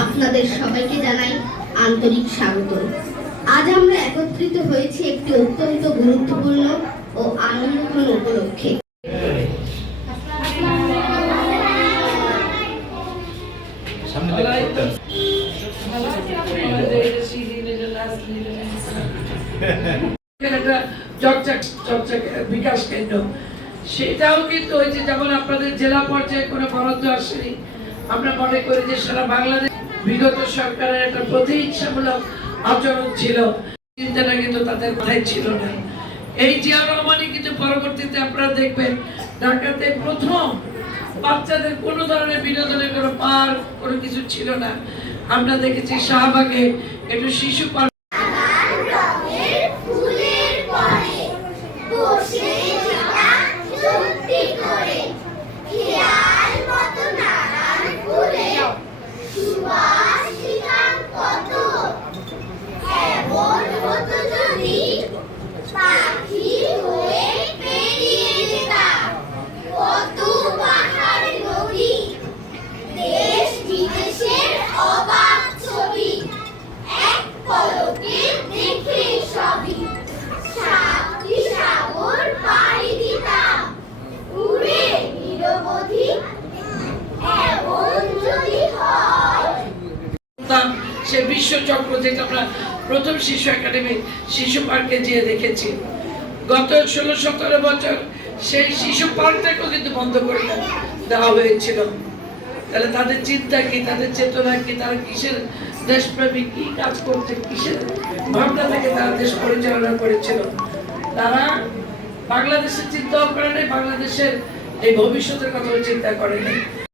আপনাদের সবাইকে জানাই আন্তরিক স্বাগত। আজ আমরা একত্রিত হয়েছি একটি অত্যন্ত গুরুত্বপূর্ণ ও আনন্দঘন উপলক্ষে। বিকাশ কেন্দ্র সেটাও কিন্তু হয়েছে, যেমন আপনাদের জেলা পর্যায়ে কোনো বরাদ্দ আসেনি। আমরা মনে করি যে সারা বাংলাদেশ বিগত সরকারের একটা প্রতিহিংসামূলক আচরণ ছিল, চিন্তাটা কিন্তু তাদের মাথায় ছিল না। এই জিয়া রহমানই কিন্তু পরবর্তীতে আপনারা দেখবেন ঢাকাতে প্রথম বাচ্চাদের কোনো ধরনের বিনোদনের কোনো পার্ক কোনো কিছু ছিল না। আমরা দেখেছি শাহবাগে একটু শিশু পার্ক সে বিশ্বচক্র, যেটা আমরা প্রথম শিশু একাডেমি শিশু পার্কে যেয়ে দেখেছি। গত 16-17 বছর সেই শিশু পার্কটাকেও কিন্তু বন্ধ করে দেওয়া হয়েছিল। তাহলে তাদের চিন্তা কি, তাদের চেতনা কি, তারা কিসের দেশপ্রেমী, কি কাজ করছে, কিসের ভাবনা থেকে তারা দেশ পরিচালনা করেছিল। তারা বাংলাদেশের চিন্তাও করে নাই, বাংলাদেশের এই ভবিষ্যতের কথা চিন্তা করে নাই।